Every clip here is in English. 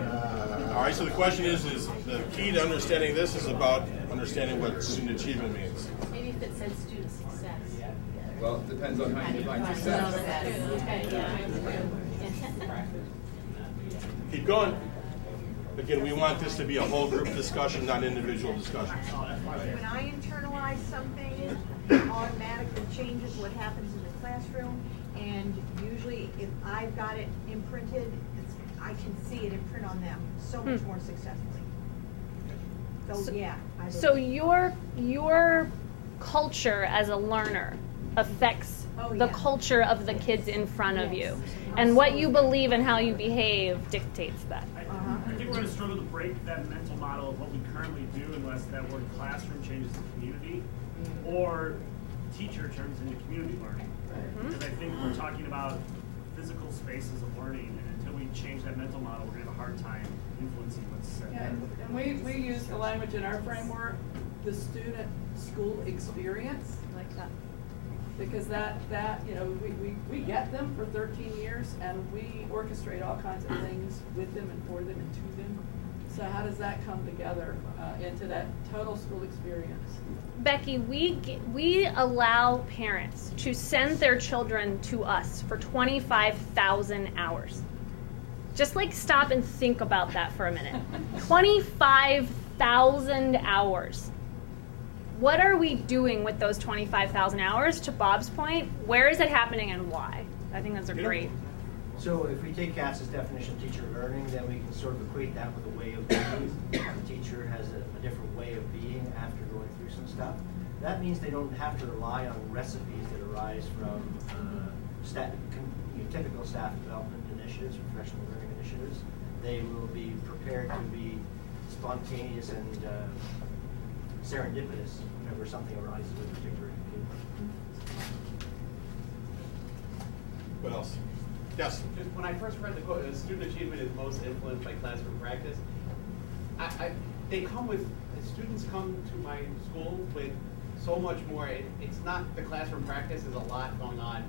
All right, so the question is the key to understanding this is about understanding what student achievement means. Maybe if it says student success. Well, it depends on how you define success. Keep going. Again, we want this to be a whole group discussion, not individual discussions. When I internalize something, it automatically changes what happens in the classroom, and usually if I've got it imprinted, I can see it imprint on them so much more successfully. So yeah. So your culture as a learner affects the culture of the kids in front of you. And what you believe and how you behave dictates that. I think we're going to struggle to break that mental model of what we currently do unless that word classroom changes to community or teacher turns into community learning. Because I think we're talking about physical spaces of learning, and until we change that mental model, we're going to have a hard time influencing what's said. Yeah, and we use the language in our framework, the student school experience. Like that. Because that we get them for 13 years, and we orchestrate all kinds of things with them and for them and to them. So how does that come together into that total school experience? Becky, we allow parents to send their children to us for 25,000 hours. Just like stop and think about that for a minute. 25,000 hours. What are we doing with those 25,000 hours? To Bob's point, where is it happening and why? I think those are great. So if we take Cass's definition of teacher learning, then we can sort of equate that with a way of being. The teacher has a different way of being after going through some stuff. That means they don't have to rely on recipes that arise from typical staff development initiatives, professional learning initiatives. They will be prepared to be spontaneous and serendipitous whenever something arises with a particular kid. What else? Yes? When I first read the quote, student achievement is most influenced by classroom practice, students come to my school with so much more. It's not the classroom practice, there's a lot going on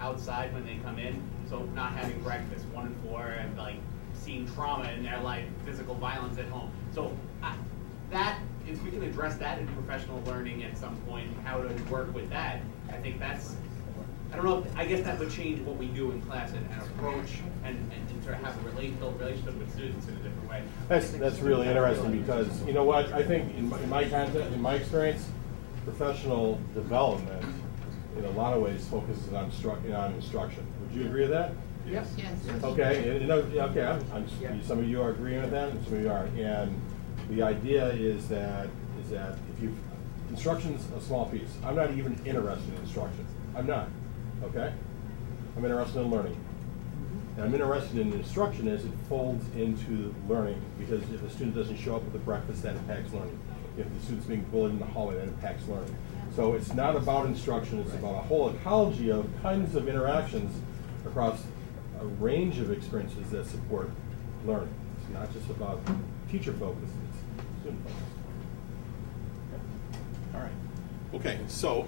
outside when they come in. So not having breakfast, 1 and 4, and like seeing trauma in their life, physical violence at home. So that, if we can address that in professional learning at some point, how to work with that, I think that's, I don't know, I guess that would change what we do in class and approach and sort of have a relationship with students in a different way. That's really interesting because, you know what, I think in my content, in my experience, professional development in a lot of ways focuses on instruction. Would you agree with that? Yes. Okay, some of you are agreeing with that, and some of you aren't. And the idea is that if you instruction's a small piece. I'm not even interested in instruction. I'm not. Okay? I'm interested in learning. And I'm interested in instruction as it folds into learning, because if a student doesn't show up with the breakfast, that impacts learning. If the student's being bullied in the hallway, that impacts learning. So it's not about instruction, it's about a whole ecology of kinds of interactions across a range of experiences that support learning. It's not just about teacher focus, it's student focus. All right. Okay, so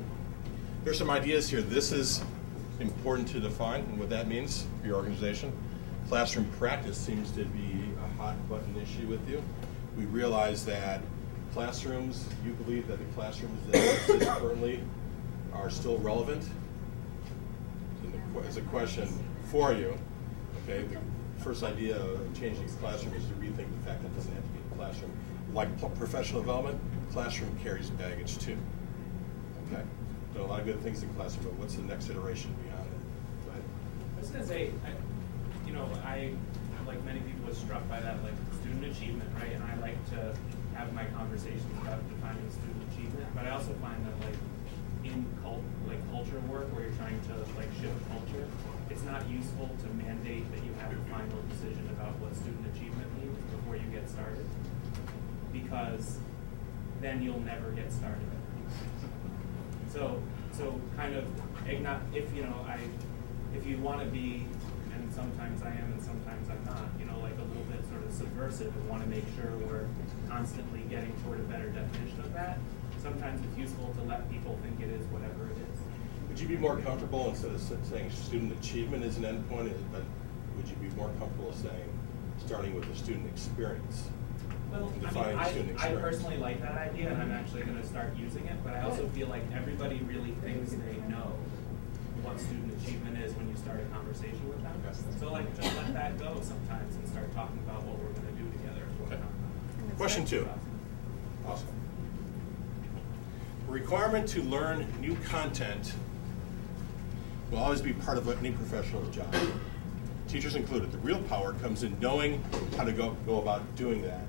there's some ideas here. This is important to define and what that means for your organization. Classroom practice seems to be a hot button issue with you. We realize that classrooms, you believe that the classrooms that exist currently are still relevant? As a question for you, okay, the first idea of changing the classroom is to rethink the fact that it doesn't have to be a classroom. Like professional development, classroom carries baggage too. Okay? There are a lot of good things in classroom, but what's the next iteration beyond it? Go ahead. I was going to say, I, like many people, was struck by that, like, student achievement, right? And I like to have my conversations about defining student achievement, but I also find that, like, in culture work where you're trying to, like, shift culture, it's not useful to mandate that you have a final decision about what student achievement means before you get started, because then you'll never get started. So kind of, if you want to be, and sometimes I am and sometimes I'm not, like a little bit sort of subversive and want to make sure we're constantly getting toward a better definition of that, sometimes it's useful to let people think it is whatever it is. Would you be more comfortable, instead of saying student achievement is an endpoint, but would you be more comfortable saying starting with the student experience. Well, And I defining mean, student I experience. personally like that idea, and I'm actually going to start using it, but I also feel like everybody really thinks they know what student achievement is when you start a conversation with them. So like, just let that go sometimes and start talking about what we're going to do together. Okay. Question 2. Awesome. Requirement to learn new content will always be part of any professional's job. Teachers included. The real power comes in knowing how to go about doing that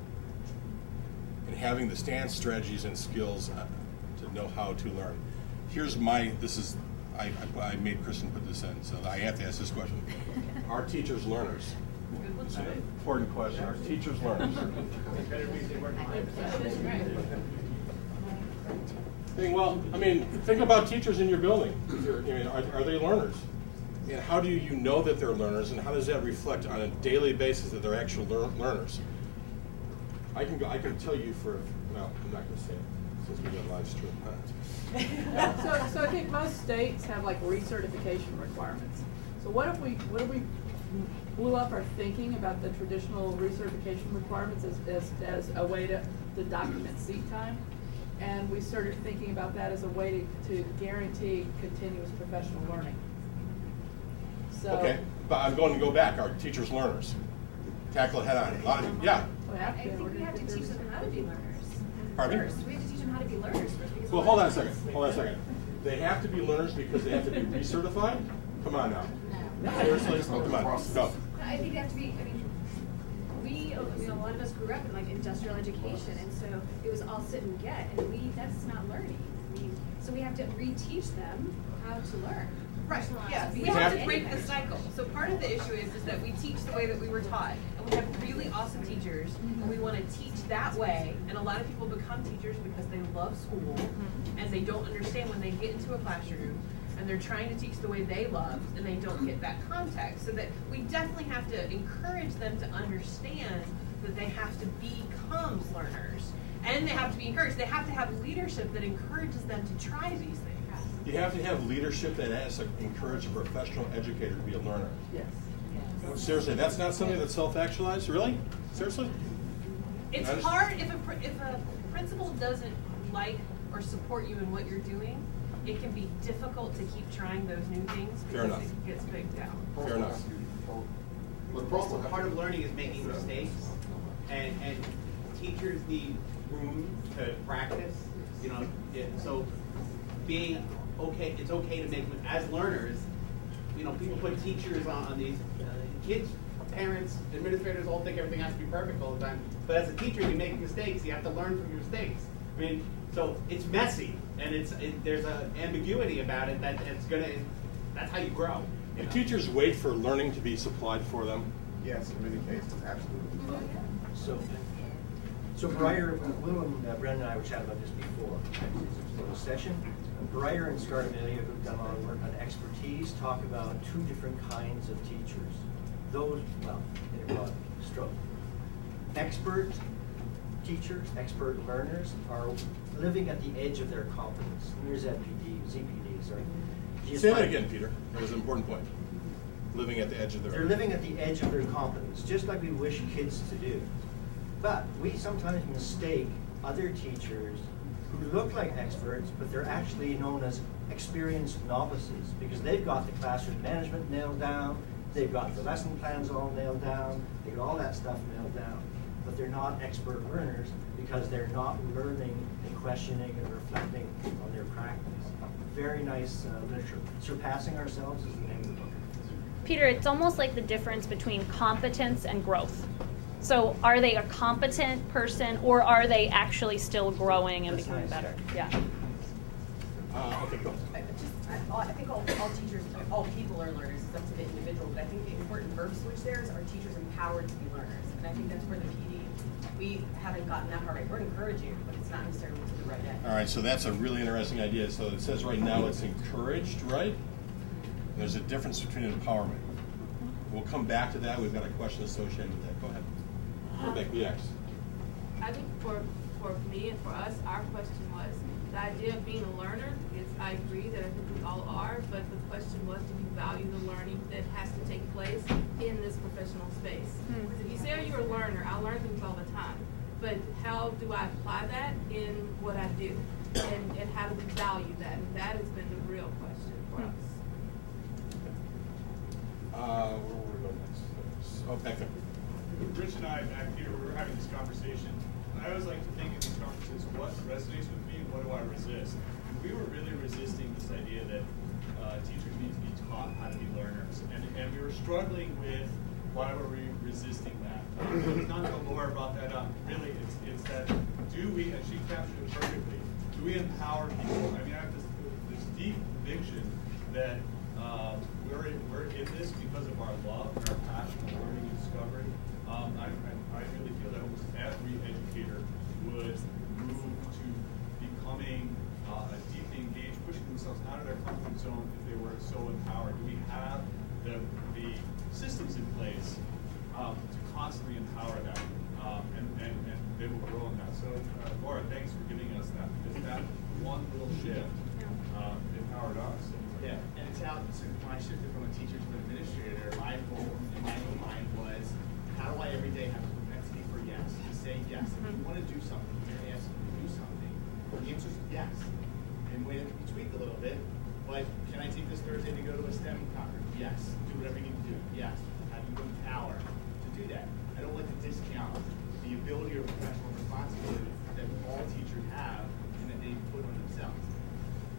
and having the stance, strategies, and skills to know how to learn. Here's my, I made Kristen put this in, so I have to ask this question. Are teachers learners? It's an important question. Are teachers learners? Well, I mean, think about teachers in your building. Are they learners? And how do you know that they're learners, and how does that reflect on a daily basis that they're actual learners? I can tell you for, well, I'm not going to say it since we got live stream. So I think most states have like recertification requirements. So what if we blew up our thinking about the traditional recertification requirements as a way to document seat time? And we started thinking about that as a way to guarantee continuous professional learning. So, Okay, but I'm going to go back. Are teachers learners? Tackle it head on. A lot of, yeah. I think we have to teach them how to be learners. Pardon me? First, we have to teach them how to be learners first. Because Well, hold on a second. They have to be learners because they have to be recertified? Come on now. Seriously? Come on, go. I think they have to be, a lot of us grew up in like industrial education, and so it was all sit and get, and that's not learning. So we have to reteach them how to learn. Right, yeah, we have have to- to break the cycle. So part of the issue is that we teach the way that we were taught. And we have really awesome teachers, and we want to teach that way. And a lot of people become teachers because they love school, and they don't understand when they get into a classroom, and they're trying to teach the way they love, and they don't get that context. So that we definitely have to encourage them to understand that they have to become learners. And they have to be encouraged. They have to have leadership that encourages them to try these things. You have to have leadership that has to encourage a professional educator to be a learner. yes. Seriously, that's not something that's self-actualized? Really? Seriously? It's hard if a principal doesn't like or support you in what you're doing. It can be difficult to keep trying those new things Fair because enough. it gets big down. Fair enough. Also, part of learning is making mistakes, and teachers need room to practice. So being okay, it's okay to make, as learners, people put teachers on these kids, parents, administrators all think everything has to be perfect all the time. But as a teacher, you make mistakes. You have to learn from your mistakes. So it's messy, and there's an ambiguity about it that's how you grow. Do teachers wait for learning to be supplied for them? Yes, in many cases, absolutely. So Breyer, Will and Brendan and I were chatting about this before the session. Breyer and Scardamelia, who've done a lot of work on expertise, talk about two different kinds of teachers. Those, well, in a broad stroke. Expert teachers, expert learners, are living at the edge of their competence. Here's ZPD, sorry. Say that again, Peter. That was an important point. Living at the edge of their... They're living at the edge of their competence, just like we wish kids to do. But we sometimes mistake other teachers who look like experts, but they're actually known as experienced novices because they've got the classroom management nailed down, they've got the lesson plans all nailed down, they've got all that stuff nailed down. But they're not expert learners because they're not learning and questioning and reflecting on their practice. Very nice literature. Surpassing Ourselves is the name of the book. Peter, it's almost like the difference between competence and growth. So are they a competent person, or are they actually still growing and becoming better? Yeah. Okay, go. I think all teachers, all people are learners. It's up to the individual. But I think the important verb switch there is: are teachers empowered to be learners? And I think that's where the PD, we haven't gotten that far right. We're encouraging, but it's not necessarily to the right end. All right, so that's a really interesting idea. So it says right now it's encouraged, right? There's a difference between empowerment. We'll come back to that. We've got a question associated with that. Go ahead. Rebecca, yes. I think for me and for us, our question was the idea of being a learner. I agree that I think we all are, but the question was, do we value the learning that has to take place in this professional space? Because if you say say you're a learner, I learn things all the time. But how do I apply that in what I do? And how do we value that? And that has been the real question for us. Where will we go next? Oh, back up. Rich and I back here, we were having this conversation. And I always like to think in these conferences, what resonates with me and what do I resist? And we were really resisting this idea that teachers need to be taught how to be learners. And we were struggling with why were we resisting that? Not that Laura brought that up. Really, it's that do we, and she captured it perfectly, do we empower people? I mean, I have this deep conviction that we're in this because of our love and our passion for learning and discovery. I really feel that almost every educator would move to becoming deeply engaged, pushing themselves out of their comfort zone if they were so empowered. Do we have the systems in place to constantly empower them, and they will grow in that. So, Laura, thanks for giving us that, because that one little shift empowered us. Yeah, and it's how, so when I shifted from a teacher to an administrator, my goal in my own mind was, how do I every day have a propensity for yes, to say yes. If you want to do something, you're asked to do something, the answer is yes. And when you tweak a little bit, but can I take this Thursday to go to a STEM conference? Yes. Do whatever you need to do? Yes. Have you empower to do that? I don't like to discount the ability or professional responsibility that all teachers have and that they put on themselves.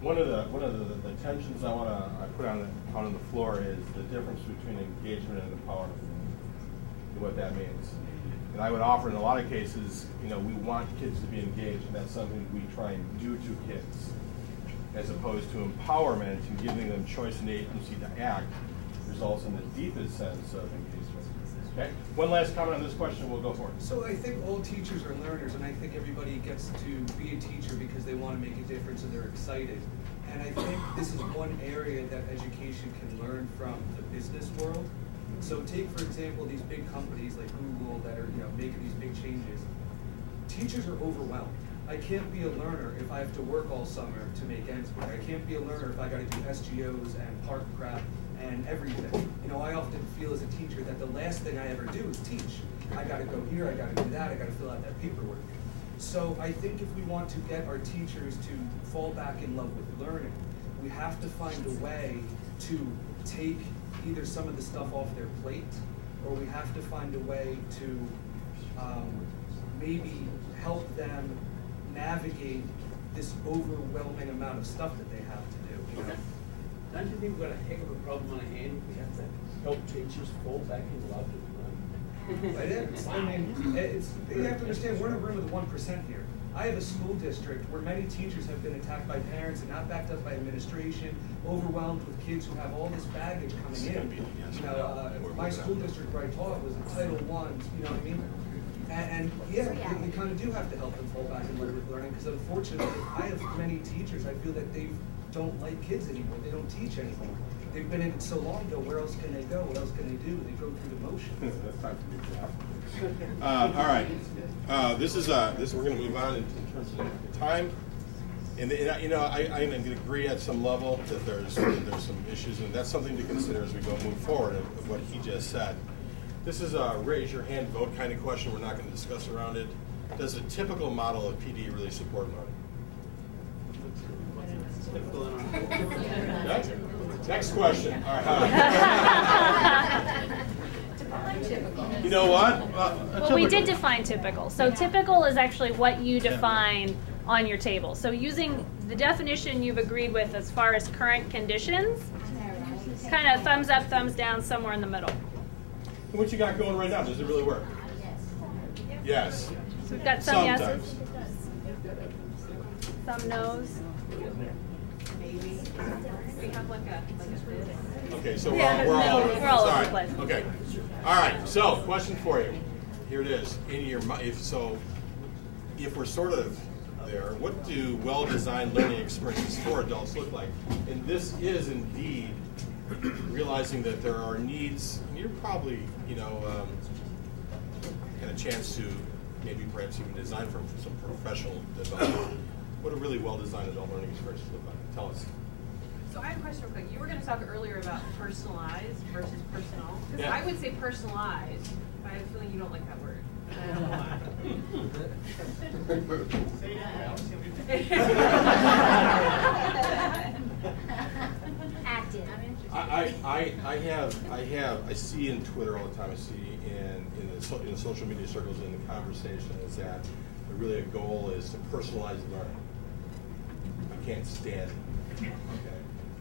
One of the tensions I put on the floor is the difference between engagement and empowerment, and what that means. And I would offer in a lot of cases, we want kids to be engaged, and that's something we try and do to kids, as opposed to empowerment and giving them choice and agency to act results in the deepest sense of engagement. Okay? One last comment on this question, we'll go for it. So I think all teachers are learners, and I think everybody gets to be a teacher because they want to make a difference and they're excited. And I think this is one area that education can learn from the business world. So take, for example, these big companies like Google that are making these big changes. Teachers are overwhelmed. I can't be a learner if I have to work all summer to make ends meet. I can't be a learner if I got to do SGOs and park prep and everything. I often feel as a teacher that the last thing I ever do is teach. I got to go here, I got to do that, I got to fill out that paperwork. So I think if we want to get our teachers to fall back in love with learning, we have to find a way to take either some of the stuff off their plate, or we have to find a way to maybe help them navigate this overwhelming amount of stuff that they have to do. Don't you think we've got a heck of a problem on our hand? We have to help teachers fall back in love with learning. It is. I mean, you have to understand, we're in a room with 1% here. I have a school district where many teachers have been attacked by parents and not backed up by administration, overwhelmed with kids who have all this baggage coming in. My school district where I taught was a Title I, you know what I mean? And yeah, you kind of do have to help them fall back in love with learning, because unfortunately, I have many teachers, I feel that they don't like kids anymore. They don't teach anymore. They've been in it so long ago, where else can they go? What else can they do? They go through the motions. That's time to do that. All right. We're going to move on in terms of time. And I'm going to agree at some level that there's some issues, and that's something to consider as we move forward of what he just said. This is a raise your hand vote kind of question. We're not going to discuss around it. Does a typical model of PD really support learning? Okay. Next question. All right. You know what? Well, we did define typical. So typical is actually what you define on your table. So using the definition you've agreed with as far as current conditions, kind of thumbs up, thumbs down, somewhere in the middle. What you got going right now, does it really work? Yes. So we've got some yeses, some no's. We have like a Okay, so we're all over the place. Okay. All right. So, question for you. Here it is. If we're sort of there, what do well-designed learning experiences for adults look like? And this is indeed realizing that there are needs. And you're probably, had a chance to maybe perhaps even design for some professional development. What do really well-designed adult learning experiences look like? Tell us. So I have a question real quick. You were going to talk earlier about personalized versus personal. Because Yeah. I would say personalized, by have a feeling you don't like that word. Active. I see in Twitter all the time, I see in the social media circles, in the conversation, is that really a goal is to personalize learning. I can't stand it, okay?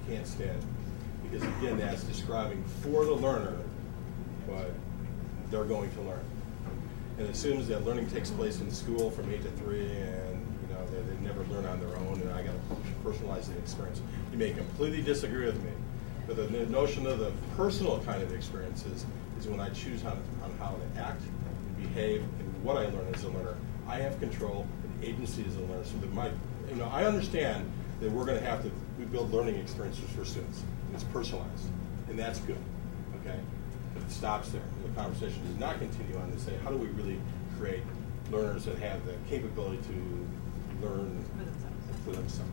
Can't stand it. Because again, that's describing for the learner what they're going to learn. And it assumes that learning takes place in school from 8 to 3, and they never learn on their own, and I got to personalize the experience. You may completely disagree with me, but the notion of the personal kind of experiences is when I choose on how to act and behave and what I learn as a learner. I have control and agency as a learner, so that I understand that we're going to have to build learning experiences for students, and it's personalized, and that's good, okay? But it stops there. The conversation does not continue on to say, how do we really create learners that have the capability to learn for themselves?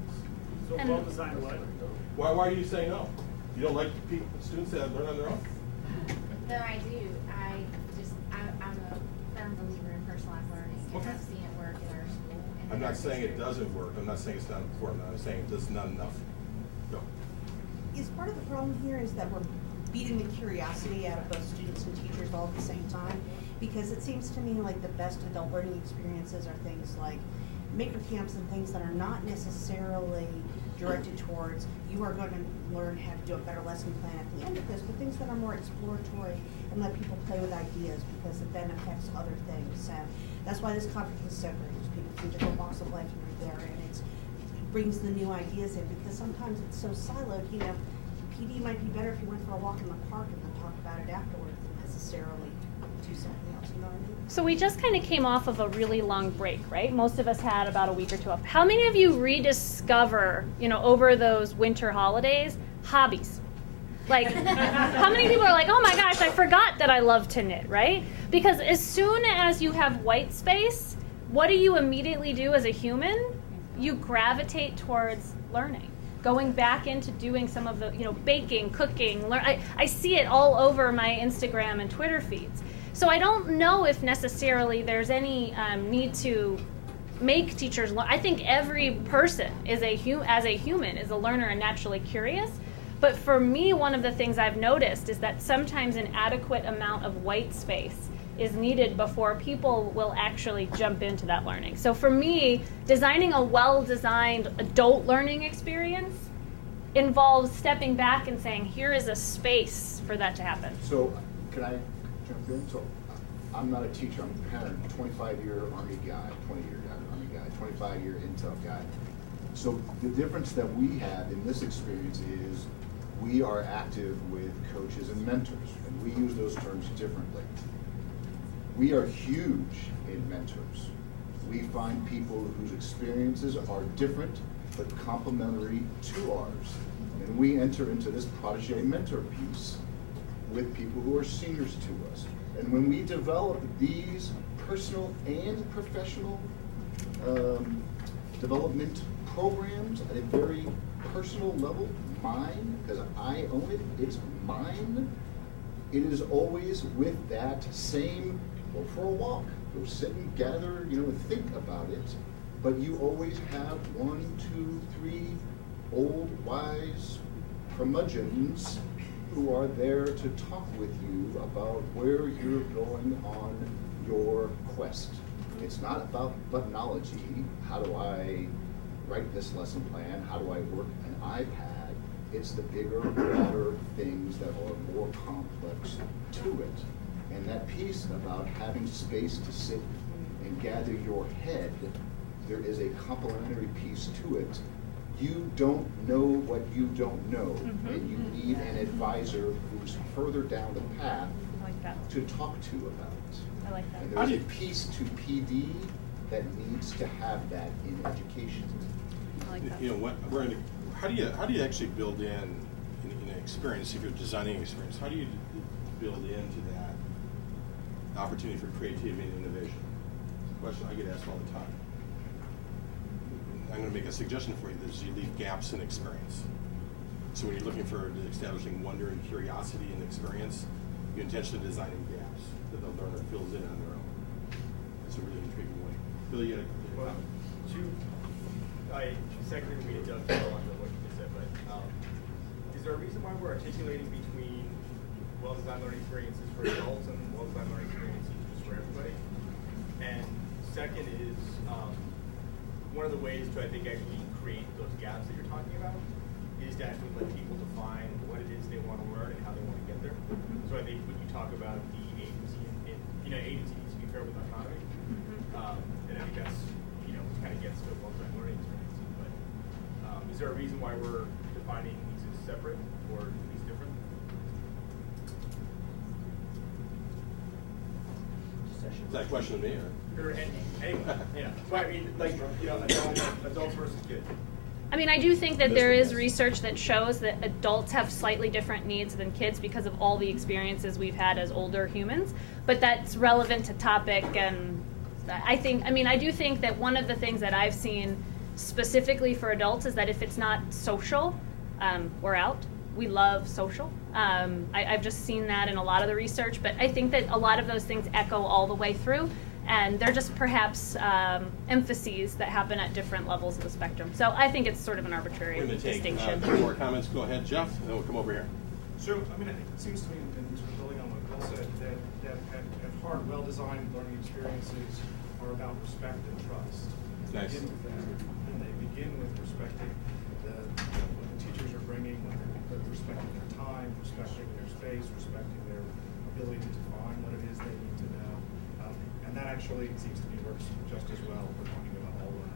So well-designed what? Why are you saying no? You don't like students that learn on their own? No, I do. I'm a firm believer in personalized learning, and I've seen it work in our school. I'm not saying it doesn't work. I'm not saying it's not important. I'm saying it's not enough. No. Is part of the problem here is that we're beating the curiosity out of both students and teachers all at the same time? Because it seems to me like the best adult learning experiences are things like maker camps and things that are not necessarily directed towards you are going to learn how to do a better lesson plan at the end of this, but things that are more exploratory and let people play with ideas, because it then affects other things. And that's why this conference is so great. There's people from different walks of life and are there, and it brings the new ideas in, because sometimes it's so siloed. PD might be better if you went for a walk in the park and then talk about it afterwards than necessarily do something else. You know what I mean? So we just kind of came off of a really long break, right? Most of us had about a week or two off. How many of you rediscover, over those winter holidays, hobbies? Like, how many people are like, oh my gosh, I forgot that I love to knit, right? Because as soon as you have white space, what do you immediately do as a human? You gravitate towards learning, going back into doing some of the, baking, cooking. I see it all over my Instagram and Twitter feeds. So I don't know if necessarily there's any need to make teachers learn. I think every person as a human is a learner and naturally curious. But for me, one of the things I've noticed is that sometimes an adequate amount of white space is needed before people will actually jump into that learning. So for me, designing a well-designed adult learning experience involves stepping back and saying, here is a space for that to happen. So, can I jump in? So, I'm not a teacher, I'm a parent, 25-year Army guy, 20-year Army guy, 25-year Intel guy. So the difference that we have in this experience is we are active with coaches and mentors, and we use those terms differently. We are huge in mentors. We find people whose experiences are different but complementary to ours. And we enter into this protege mentor piece with people who are seniors to us. And when we develop these personal and professional development programs at a very personal level, mine, because I own it, it's mine, it is always with that same, go for a walk, go sit and gather, and think about it, but you always have 1, 2, 3 old, wise curmudgeons who are there to talk with you about where you're going on your quest. It's not about buttonology, how do I write this lesson plan, how do I work an iPad. It's the bigger, broader things that are more complex to it. And that piece about having space to sit and gather your head, there is a complementary piece to it. You don't know what you don't know, and you need an advisor who's further down the path to talk to about it. I like that. And there's a piece to PD that needs to have that in education. I like that. How do you actually build in an experience, if you're designing an experience, how do you build into that opportunity for creativity and innovation? Question I get asked all the time. I'm going to make a suggestion for you. You leave gaps in experience. So when you're looking for establishing wonder and curiosity in experience, you're intentionally designing gaps. The the learner fills in on their own. It's a really intriguing way. Billy, you had a comment? I second we did dovetail onto what you just said, but is there a reason why we're articulating between well-designed learning experiences for adults and well-designed learning experiences just for everybody? And second is one of the ways to, I think, actually create those gaps that you're talking about is to actually let people define what it is they want to learn and how they want to get there. So I think when you talk about the agency, and agency needs to be fair with autonomy, and I think that's, kind of gets to well-designed learning experiences. But is there a reason why we're defining these as separate or these different? Is that a question to me, or? Anyway, yeah. But I mean, like, adults versus kids. I mean, I do think that there is research that shows that adults have slightly different needs than kids because of all the experiences we've had as older humans, but that's relevant to topic. And I do think that one of the things that I've seen specifically for adults is that if it's not social, we're out. We love social. I've just seen that in a lot of the research, but I think that a lot of those things echo all the way through. And they're just perhaps emphases that happen at different levels of the spectrum. So I think it's sort of an arbitrary distinction. Take more comments. Go ahead, Jeff, and then we'll come over here. So, I mean, it seems to me, and building on what Bill said, that at heart, well-designed learning experiences are about respect and trust. Nice. Begin with that, and they begin with respecting what the teachers are bringing, respecting their time, respecting their space, respecting their ability to define what it is they need to know. And that actually seems to me works just as well if we're talking about all learning.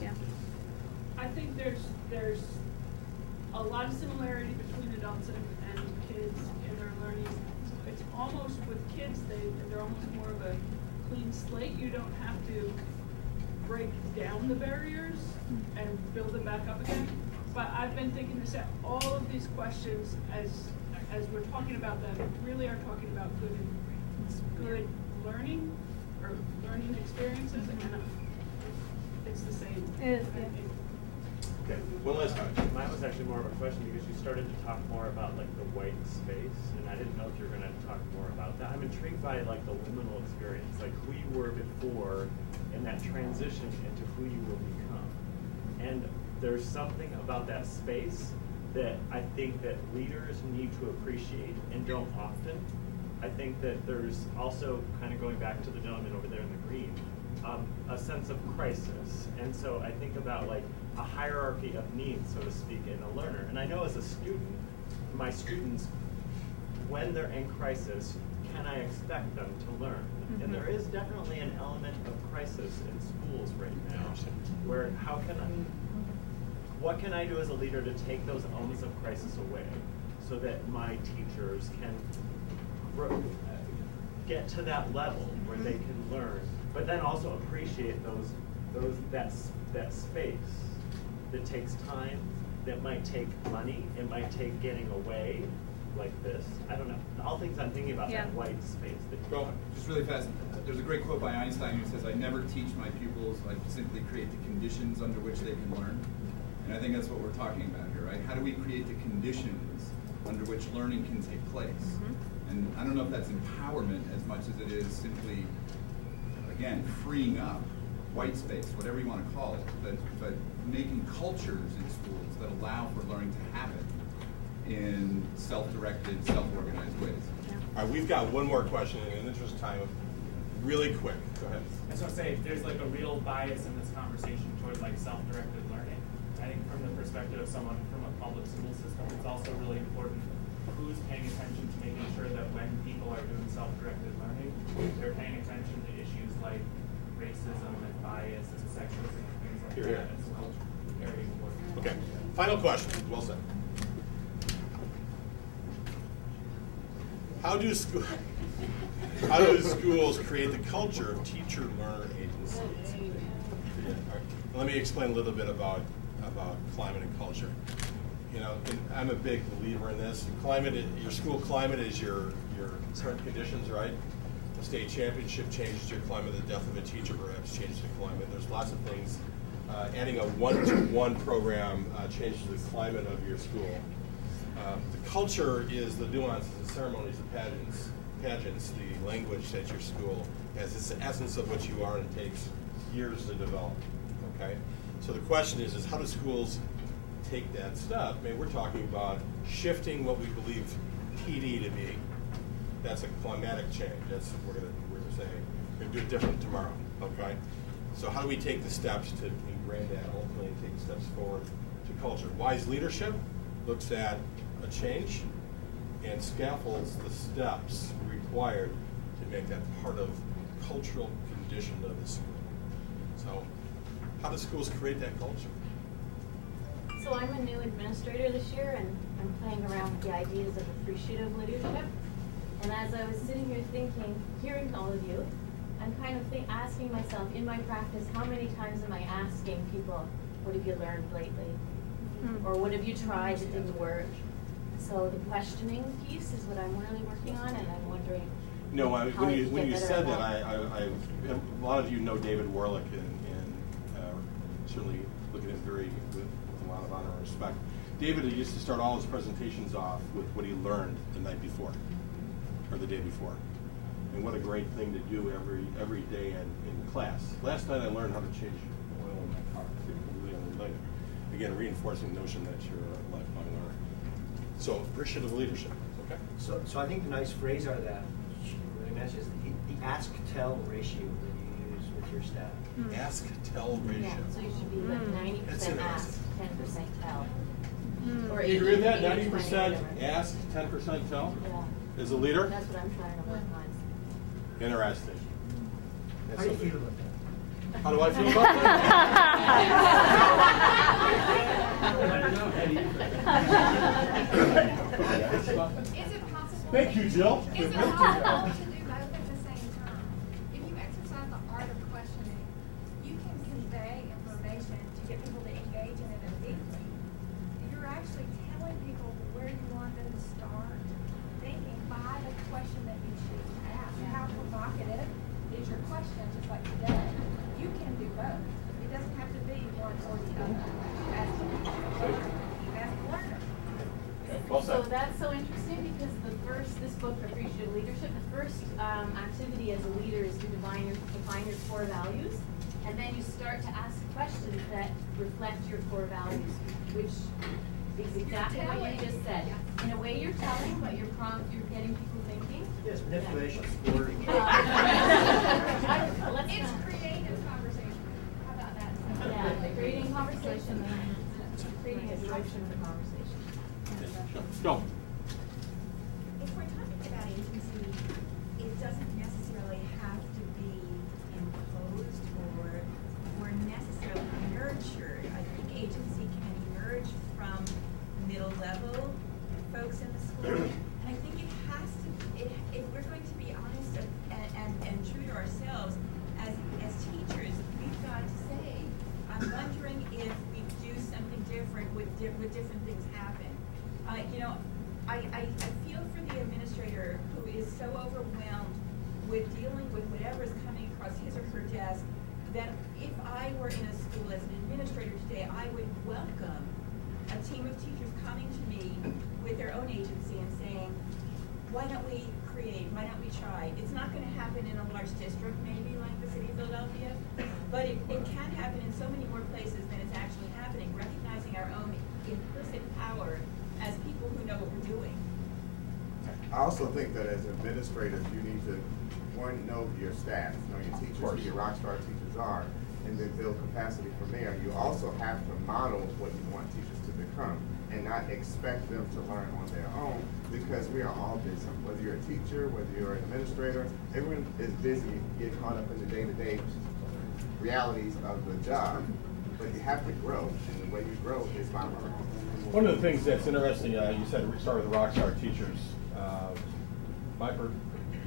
Yeah. I think there's a lot of similarity between adults and kids in their learning. It's almost with kids, they're almost more of a clean slate. You don't have to break down the barriers and build them back up again. But I've been thinking this out. All of these questions, as we're talking about them, really are talking about good learning or learning experiences, and it's the same. It is, yeah. Okay, one last time. Mine was actually more of a question because you started to talk more about like the white space, and I didn't know if you were going to talk more about that. I'm intrigued by like the liminal experience, like who you were before, and that transition into who you will become. And there's something about that space that I think that leaders need to appreciate and don't often. I think that there's also, kind of going back to the gentleman over there in the green, a sense of crisis. And so I think about like a hierarchy of needs, so to speak, in a learner. And I know as a student, my students, when they're in crisis, can I expect them to learn? And there is definitely an element of crisis in schools right now, where what can I do as a leader to take those elements of crisis away so that my teachers can get to that level where they can learn, but then also appreciate that space that takes time, that might take money, it might take getting away like this. I don't know. All things I'm thinking about that white space. Just really fast. There's a great quote by Einstein who says, "I never teach my pupils, I simply create the conditions under which they can learn." And I think that's what we're talking about here, right? How do we create the conditions under which learning can take place? And I don't know if that's empowerment as much as it is simply, again, freeing up white space, whatever you want to call it, but making cultures in schools that allow for learning to happen in self-directed, self-organized ways. All right, we've got one more question in the interest of time. Really quick, go ahead. I just want to say, there's like a real bias in this conversation towards like self-directed learning. I think from the perspective of someone from a public school system, it's also really important who's paying attention to making sure that when people are doing self-directed learning, they're paying attention to issues like racism and bias and sexism and things like that. It's very important. Okay, final question, well said. How do schools create the culture of teacher-learner agencies? Let me explain a little bit about climate and culture. And I'm a big believer in this. Your school climate is your current conditions, right? The state championship changes your climate. The death of a teacher perhaps changes the climate. There's lots of things. Adding a one-to-one program changes the climate of your school. The culture is the nuances, the ceremonies, the pageants, pageants, the language at your school has its essence of what you are, and it takes years to develop, okay? So the question is how do schools take that step? I mean, we're talking about shifting what we believe PD to be. That's a climatic change. That's what we're saying. We're gonna do it different tomorrow, okay? So how do we take the steps to ingrain that, ultimately take steps forward to culture? Wise leadership looks at a change and scaffolds the steps required to make that part of cultural condition of the school. So how do schools create that culture? So I'm a new administrator this year, and I'm playing around with the ideas of appreciative leadership. And as I was sitting here thinking, hearing all of you, I'm kind of asking myself, in my practice, how many times am I asking people, what have you learned lately? Or what have you tried that didn't work? So the questioning piece is what I'm really working on, and I'm wondering. No, when you said that, I a lot of you know David Warlick, and certainly look at him with a lot of honor and respect. David used to start all his presentations off with what he learned the night before, or the day before. And what a great thing to do every day in class. Last night I learned how to change oil in my car. Really unrelated. Again, reinforcing the notion that you're a lifelong learner. So appreciative leadership. Okay. So I think the nice phrase out of that really mentions the ask-tell ratio that you use with your staff. Ask-tell ratio. Yeah, so you should be like 90% ask, 10% tell. Or You agree with that? 90% ask, 10% tell? Yeah. As a leader? That's what I'm trying to work on. Interesting. How do you feel about that? How do I feel about that? Is it possible? Thank you, Jill. Is it possible to do both at the same time? If you exercise the art of questioning, you can convey information to get people to engage in it deeply. You're actually telling people where you want them to start thinking by the question that you choose to ask. How provocative is your question, just like today? You can do both. It doesn't have to be one or the other. As the teacher, as the learner. So that's so interesting because this book, Appreciative Leadership, the first activity as a leader is to define your core values, and then you start to ask questions that reflect your core values, which is exactly what you just said. In a way, you're telling, but you're getting people thinking. Yes, manipulation. It's creative conversation. How about that? Yeah, creating conversation, creating a direction for conversation. Go. If we're talking about agency, it doesn't necessarily have to be imposed or necessarily nurtured. I think agency can emerge from middle level folks in the school. And I think it has to, if we're going to be honest and true to ourselves, as teachers, we've got to say, I'm wondering if we do something different, would different things happen? I feel for the administrator who is so overwhelmed with dealing with whatever is coming across his or her desk that if I were in a school as an administrator today, I would welcome a team of teachers coming to me with their own agency and saying, why don't we create, why don't we try? It's not going to happen in a large district, maybe like the city of Philadelphia, but it can happen in so many more places than it's actually happening, recognizing our own implicit power as people who know what we're doing. I also think that as administrators, you need to, one, know your staff, know your teachers, who your rock star teachers are, and then build capacity from there. You also have to model what you want teachers to become and not expect them to learn on their own, because we are all busy. Whether you're a teacher, whether you're an administrator, everyone is busy, get caught up in the day-to-day realities of the job, but you have to grow, and the way you grow is by learning. One of the things that's interesting, you said we start with rockstar teachers.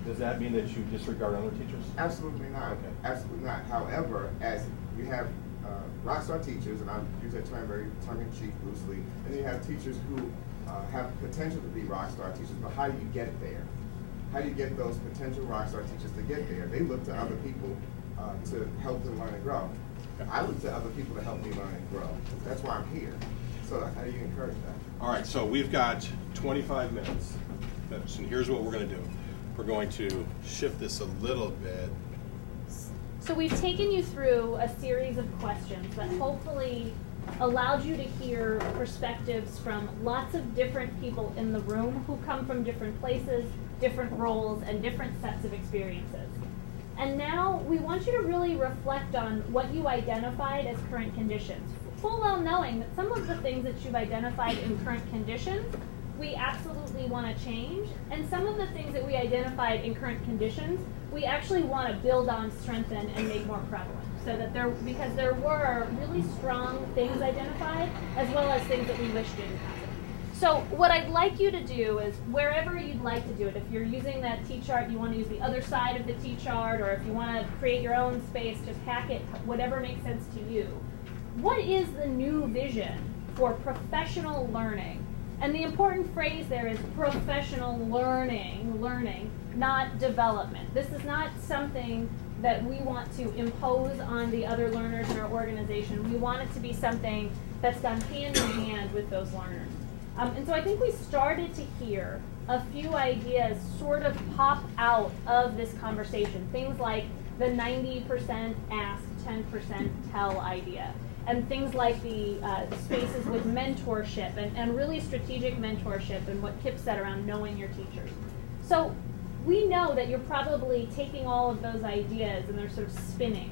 Does that mean that you disregard other teachers? Absolutely not. Okay. Absolutely not. However, as we have rockstar teachers, and I use that term very tongue-in-cheek, loosely, and then you have teachers who have potential to be rockstar teachers, but how do you get there? How do you get those potential rockstar teachers to get there? They look to other people to help them learn and grow. I look to other people to help me learn and grow. That's why I'm here. So how do you encourage that? All right, so we've got 25 minutes. And here's what we're going to do. we're going to shift this a little bit. So we've taken you through a series of questions that hopefully allowed you to hear perspectives from lots of different people in the room who come from different places, different roles, and different sets of experiences. And now we want you to really reflect on what you identified as current conditions, full well knowing that some of the things that you've identified in current conditions we absolutely want to change, and some of the things that we identified in current conditions we actually want to build on, strengthen, and make more prevalent. So that because there were really strong things identified, as well as things that we wish didn't happen. So what I'd like you to do is, wherever you'd like to do it, if you're using that T-chart, you want to use the other side of the T-chart, or if you want to create your own space, just hack it, whatever makes sense to you. What is the new vision for professional learning? And the important phrase there is professional learning, not development. This is not something that we want to impose on the other learners in our organization. We want it to be something that's done hand in hand with those learners. And so I think we started to hear a few ideas sort of pop out of this conversation. Things like the 90% ask, 10% tell idea. And things like the spaces with mentorship and really strategic mentorship, and what Kip said around knowing your teachers. So we know that you're probably taking all of those ideas and they're sort of spinning.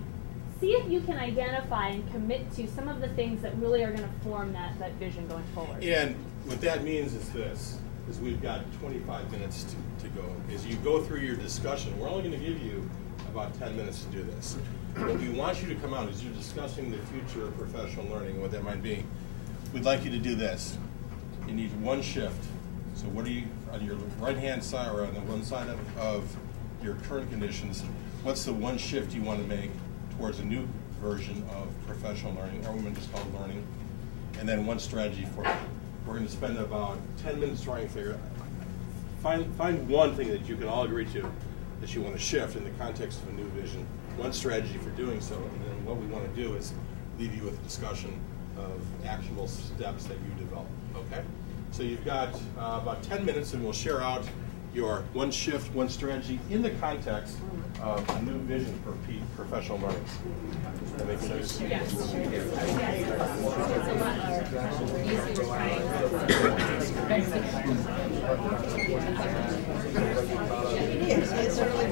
See if you can identify and commit to some of the things that really are going to form that vision going forward. And what that means is this, is we've got 25 minutes to go. As you go through your discussion, we're only going to give you about 10 minutes to do this. What we want you to come out as you're discussing the future of professional learning, what that might be. We'd like you to do this. You need one shift. So what are you, on your right-hand side or on the one side of your current conditions, what's the one shift you want to make towards a new version of professional learning, or we just call it learning, and then one strategy for it. We're going to spend about 10 minutes trying to figure out, find one thing that you can all agree to that you want to shift in the context of a new vision, one strategy for doing so, and then what we want to do is leave you with a discussion of actionable steps that you develop, okay? So you've got about 10 minutes, and we'll share out your one shift, one strategy in the context of a new vision for professional learning. Does that make sense? Yes. It is. It's certainly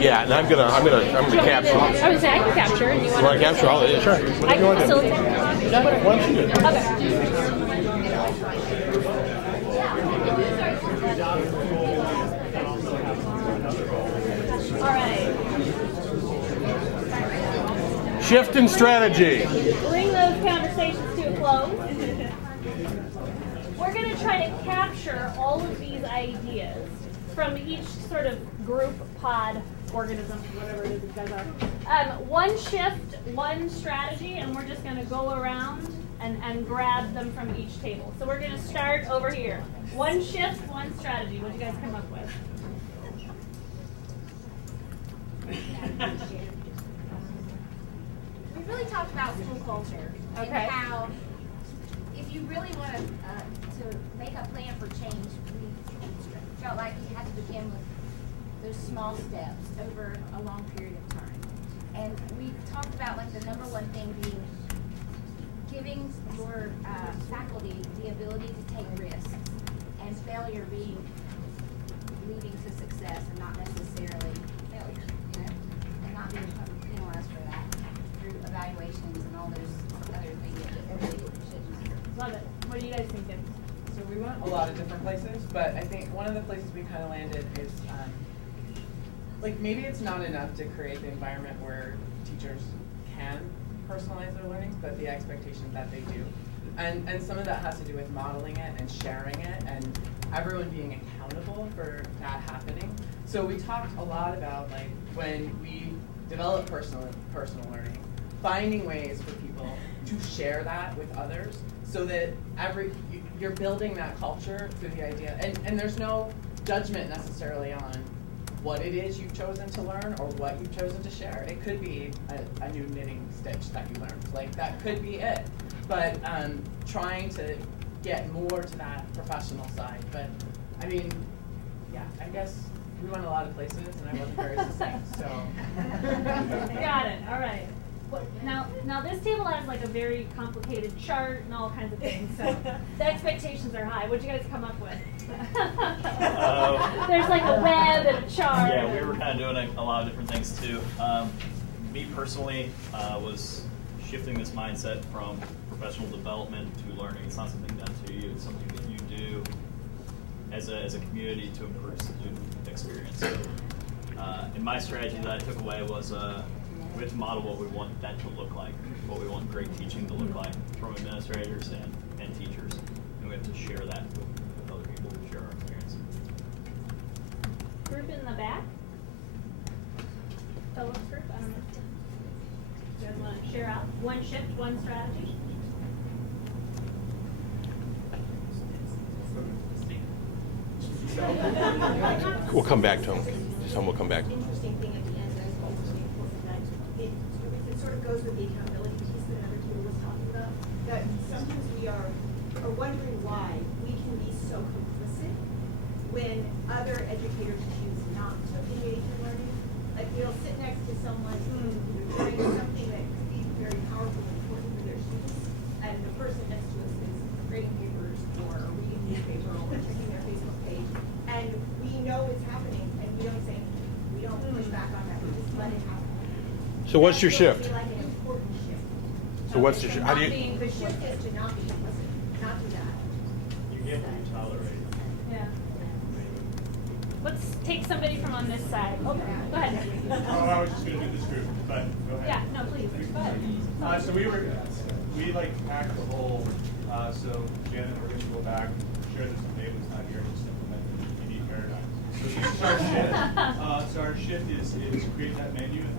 Yeah, and I'm gonna capture. I would say I can capture. And you want to capture? Yeah, sure. I can facilitate. Yeah, why don't you do it? All right. Shift in strategy. Bring those conversations to a close. We're going to try to capture all of these ideas from each sort of group, pod, organism, whatever it is you guys are. One shift, one strategy, and we're just going to go around and grab them from each table. So we're going to start over here. One shift, one strategy. What do you guys come up with? We really talked about school culture and how if you really want to make a plan for change, we felt like you had to begin with those small steps over a long period of time. And we talked about like the number one thing being giving your faculty the ability to take risks, and failure being leading to success and not necessarily failure, and not being penalized for that through evaluations and all those other things that everybody should do. Love it. What are you guys thinking? So we went a lot of different places, but I think one of the places we kind of landed is like maybe it's not enough to create the environment where teachers can personalize their learning, but the expectation that they do. And some of that has to do with modeling it and sharing it and everyone being accountable for that happening. So we talked a lot about like when we develop personal learning, finding ways for people to share that with others so that you're building that culture through the idea. And there's no judgment necessarily on what it is you've chosen to learn or what you've chosen to share. It could be a new knitting stitch that you learned. Like that could be it. But trying to get more to that professional side. But I mean, yeah, I guess we went a lot of places and I wasn't very succinct, so. Got it, all right. Now this table has like a very complicated chart and all kinds of things, so the expectations are high. What'd you guys come up with? There's like a web and a chart. Yeah, we were kind of doing a lot of different things too. Me personally was shifting this mindset from professional development to learning. It's not something done to you, it's something that you do as a community to improve student experience. And my strategy that I took away was we have to model what we want that to look like, what we want great teaching to look like from administrators and teachers. And we have to share that with other people who share our experience. Group in the back. Phillips group, I don't know. You guys want to share out? One shift, one strategy? We'll come back to him. Some will come back. Interesting thing at the end that is also really important that it sort of goes with the accountability piece that Everett was talking about. That sometimes we are wondering why we can be so complicit when other educators choose not to engage in learning. Like we'll sit next to someone who's doing something that could be very powerful and important for their students, and the person next to us is grading papers or reading newspaper or checking their Facebook page, and we know it's happening, and we don't say anything. We don't push back on that. We just let it happen. So what's your shift? Like an important shift. So what's your shift? How do you? The shift is to not be complicit, not do that. You get what you tolerate. Yeah. Let's take somebody from on this side. Oh, go ahead. Oh, I was just going to do this group, but go ahead. Yeah, no, please. Go ahead. So we like packed the whole, so Janet, we're going to go back, share this with David's not here, just implement the unique paradigm. So this is our shift. So our shift is create that menu and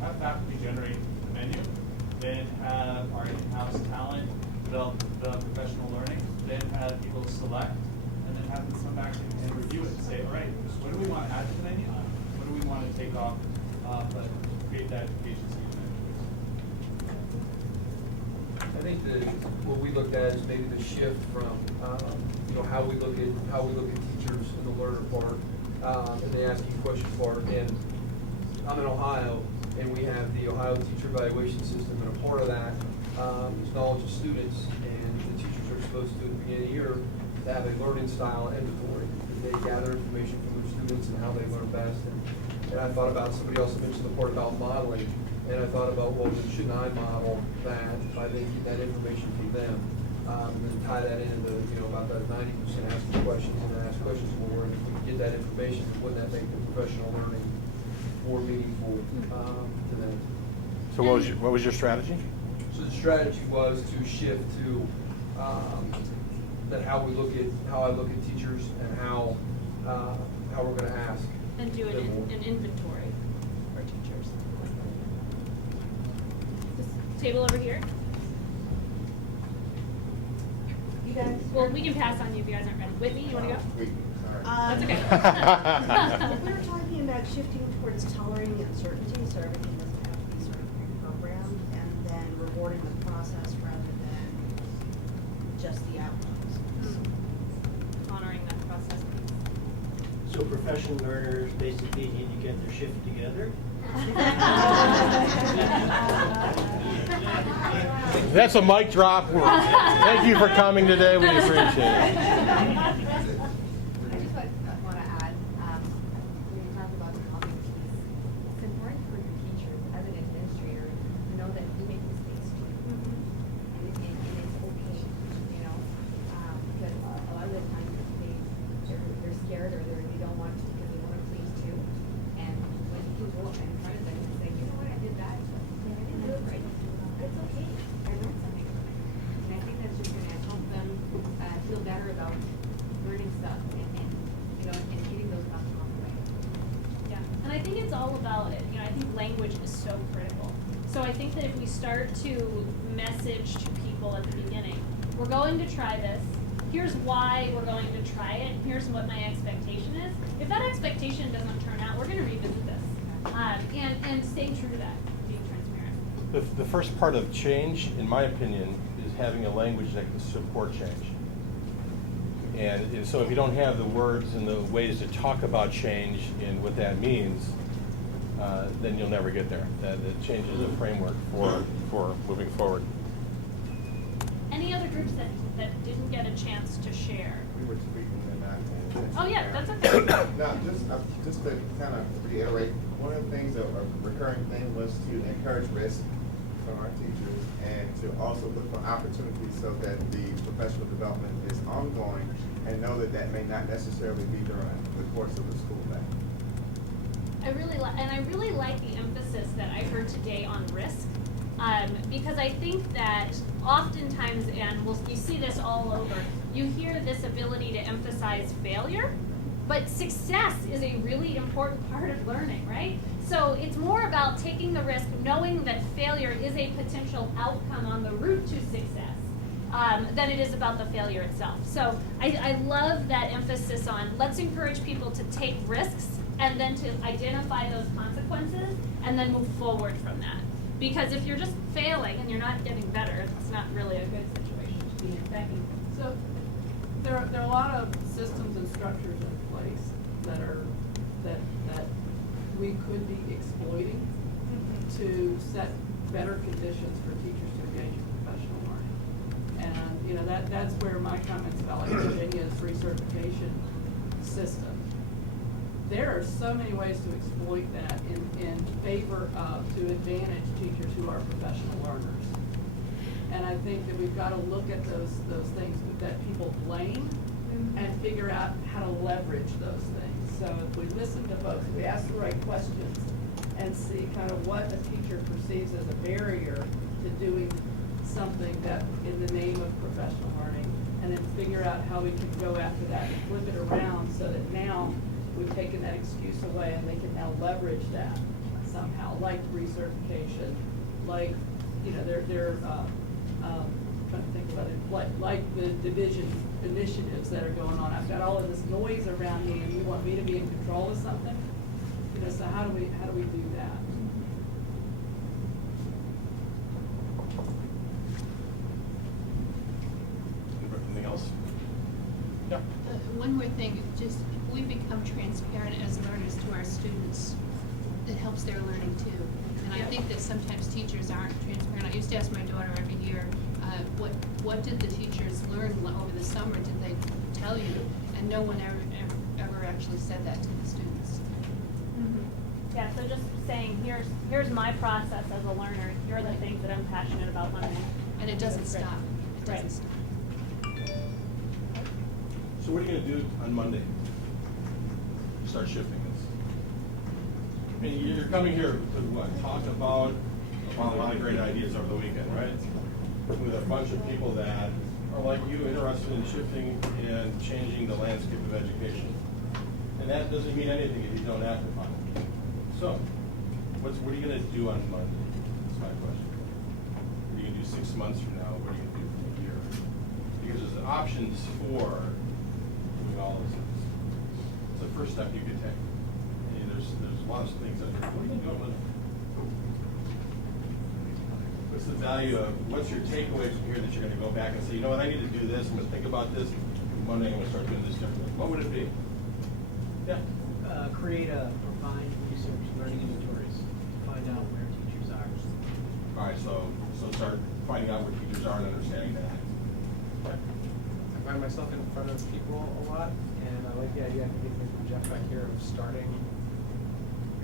have faculty generate the menu, then have our in-house talent develop the professional learning, then have people select, and then have them come back and review it and say, all right, what do we want to add to the menu? What do we want to take off? But create that education scheme. I think that what we looked at is maybe the shift from how we look at teachers in the learner part and the asking question part. And I'm in Ohio, and we have the Ohio Teacher Evaluation System, and a part of that is knowledge of students. And the teachers are supposed to, at the beginning of the year, to have a learning style inventory. They gather information from their students and how they learn best. And I thought about, somebody also mentioned the part about modeling. And I thought about, well, shouldn't I model that by then getting that information from them? And then tie that into, about that 90% asking questions and then ask questions more. And if we get that information, wouldn't that make the professional learning more meaningful to them? So what was your strategy? So the strategy was to shift to that how I look at teachers and how we're going to ask. And do an inventory for teachers. This table over here. You guys? Well, we can pass on you if you guys aren't ready. Whitney, you want to go? That's okay. We were talking about shifting towards tolerating uncertainty, so everything doesn't have to be sort of pre-programmed, and then rewarding the process rather than just the outcomes. Honoring that process. So professional learners basically need to get their shift together? That's a mic drop. Thank you for coming today. We appreciate it. I just want to add, when you talk about the competencies, it's important for your teachers as an administrator to know that you make mistakes too. And it's okay, because a lot of the times they're scared or they don't want to because they want to please too. And when you can go in front of them and say, you know what, I did that, and I didn't do it right. It's okay. I learned something from it. And I think that's just going to help them feel better about learning stuff and getting those thoughts off the way. Yeah, and I think it's all about it. I think language is so critical. So I think that if we start to message to people at the beginning, we're going to try this. Here's why we're going to try it. Here's what my expectation is. If that expectation doesn't turn out, we're going to revisit this. And staying true to that, being transparent. The first part of change, in my opinion, is having a language that can support change. And so if you don't have the words and the ways to talk about change and what that means, then you'll never get there. That change is a framework for moving forward. Any other groups that didn't get a chance to share? We were speaking and Oh yeah, that's okay. No, just to kind of reiterate, one of the things that a recurring thing was to encourage risk from our teachers and to also look for opportunities so that the professional development is ongoing and know that that may not necessarily be during the course of the school day. I really like the emphasis that I heard today on risk, because I think that oftentimes, and you see this all over, you hear this ability to emphasize failure, but success is a really important part of learning, right? So it's more about taking the risk, knowing that failure is a potential outcome on the route to success, than it is about the failure itself. So I love that emphasis on let's encourage people to take risks and then to identify those consequences and then move forward from that. Because if you're just failing and you're not getting better, it's not really a good situation to be in. Becky? So there are a lot of systems and structures in place that we could be exploiting to set better conditions for teachers to engage in professional learning. And that's where my comments about like Virginia's recertification system. There are so many ways to exploit that in favor of, to advantage teachers who are professional learners. And I think that we've got to look at those things that people blame and figure out how to leverage those things. So if we listen to folks, we ask the right questions and see kind of what a teacher perceives as a barrier to doing something that in the name of professional learning, and then figure out how we can go after that and flip it around so that now we've taken that excuse away and they can now leverage that somehow, like recertification, like, you know, trying to think about it, like the division initiatives that are going on. I've got all of this noise around me and you want me to be in control of something? You know, so how do we do that? Anything else? Yeah. One more thing, just if we become transparent as learners to our students, it helps their learning too. And I think that sometimes teachers aren't transparent. I used to ask my daughter every year, what did the teachers learn over the summer? Did they tell you? And no one ever actually said that to the students. Yeah, so just saying, here's my process as a learner. Here are the things that I'm passionate about learning. And it doesn't stop. It doesn't stop. So what are you going to do on Monday? Start shifting this. I mean, you're coming here to what? Talk about a lot of great ideas over the weekend, right? With a bunch of people that are like you, interested in shifting and changing the landscape of education. And that doesn't mean anything if you don't act upon it. So, what are you going to do on Monday? That's my question. What are you going to do 6 months from now? What are you going to do from here? Because there's options for doing all those things. It's the first step you could take. And there's a lot of things that, what are you going to do on Monday? What's the value of, what's your takeaway from here that you're going to go back and say, you know what, I need to do this, I'm going to think about this, Monday I'm going to start doing this differently. What would it be? Yeah? Create a refined research learning inventories to find out where teachers are. All right, so start finding out where teachers are and understanding that. I find myself in front of people a lot, and I like the idea, I think it came from Jeff back here, of starting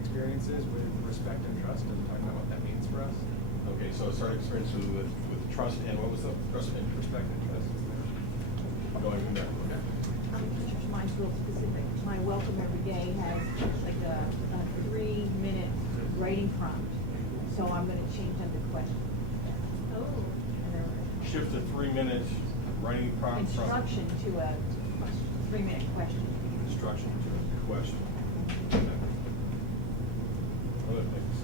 experiences with respect and trust and talking about what that means for us. Okay, so start experiences with trust and what was the trust and respect and trust. Going from there. Okay. Mine's real specific. My Welcome Every Day has like a 3-minute writing prompt. So I'm going to change them to questions. Oh. Shift a 3-minute writing prompt from instruction to a 3-minute question. Instruction to a question. Okay. Other things.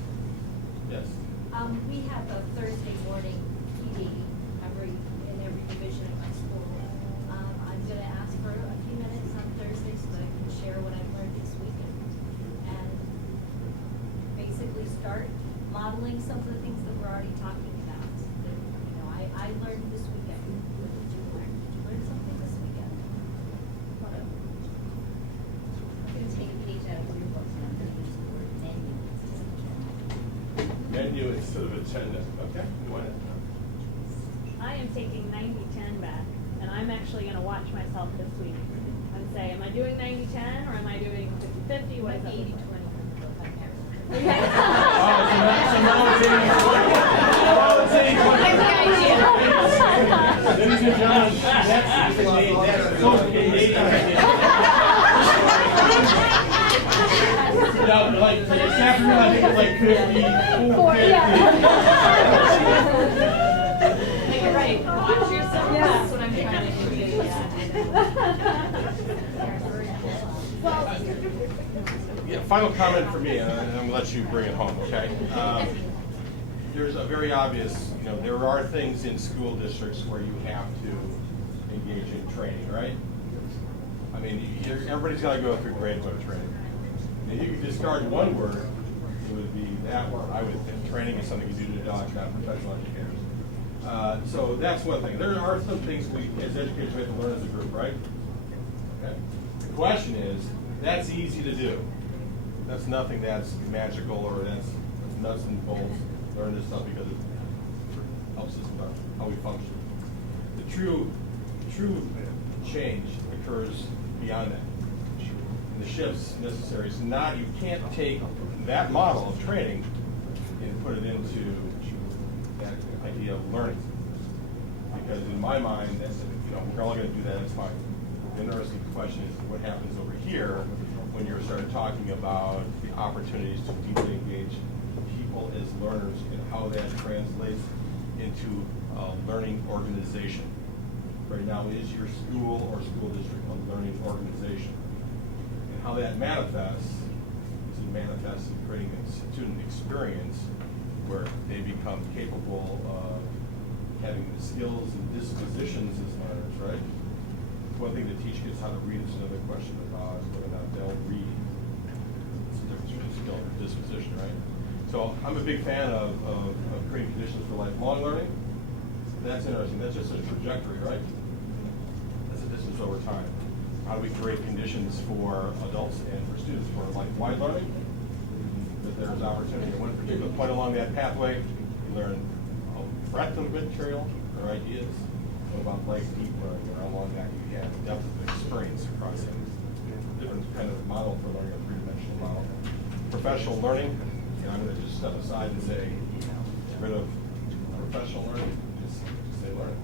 Yes. We have a Thursday morning PD in every division at my school. I'm going to ask for a few minutes on Thursday so that I can share what I've learned this weekend and basically start modeling some of the things that we're already talking about. That, you know, I learned this weekend. What did you learn? Did you learn something this weekend? I'm going to take a page out of your books and I'm going to use the word menu. Menu instead of agenda. Okay, go ahead. I am taking 90-10 back, and I'm actually going to watch myself this week and say, am I doing 90-10 or am I doing 50-50? What is that? 80-20. Ladies and gentlemen, that's supposed to be 80. No, like this afternoon, I think it's like 54. You're right. Watch yourself. Yeah. That's what I'm trying to do. Yeah, final comment for me, and I'm going to let you bring it home, okay? There's a very obvious, you know, there are things in school districts where you have to engage in training, right? I mean, everybody's got to go through grade book training. And you could discard one word, it would be that word. I would think training is something you do to dogs, not professional educators. So that's one thing. There are some things we, as educators, we have to learn as a group, right? Okay. The question is, that's easy to do. That's nothing that's magical or that's nuts and bolts. Learn this stuff because it helps us about how we function. The true change occurs beyond that. And the shifts necessary is not, you can't take that model of training and put it into that idea of learning. Because in my mind, that's, you know, we're all going to do that, it's fine. The interesting question is what happens over here when you start talking about the opportunities to deeply engage people as learners and how that translates into a learning organization. Right now, is your school or school district a learning organization? And how that manifests is it manifests in creating a student experience where they become capable of having the skills and dispositions as learners, right? One thing to teach kids how to read is another question about whether or not they'll read. It's a difference between skill and disposition, right? So I'm a big fan of creating conditions for lifelong learning. That's interesting. That's just a trajectory, right? That's a distance over time. How do we create conditions for adults and for students for lifelong learning? That there's opportunity at one particular point along that pathway, you learn a breadth of material or ideas. What about life deep learning, or how long that you have depth of experience across a different kind of model for learning, a three-dimensional model. Professional learning, I'm going to just step aside and say, get rid of professional learning, just say learning.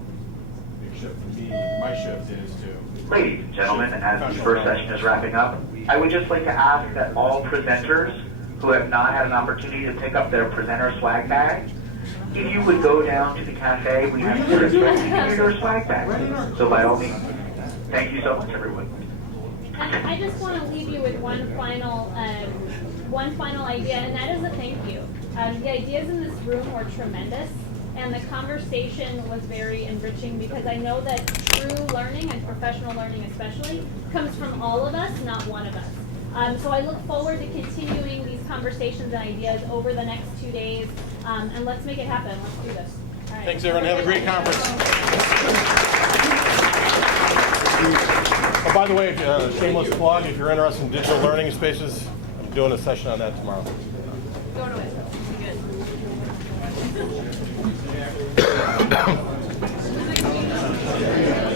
Big shift for me, my shift is to... Ladies and gentlemen, as the first session is wrapping up, I would just like to ask that all presenters who have not had an opportunity to pick up their presenter swag bag, if you would go down to the cafe, we have your swag bag. So by all means, thank you so much, everyone. And I just want to leave you with one final idea, and that is a thank you. The ideas in this room were tremendous, and the conversation was very enriching because I know that true learning, and professional learning especially, comes from all of us, not one of us. So I look forward to continuing these conversations and ideas over the next 2 days, and let's make it happen. Let's do this. All right. Thanks, everyone. Have a great conference. Oh, by the way, shameless plug, if you're interested in digital learning spaces, I'm doing a session on that tomorrow. Go to it. Good.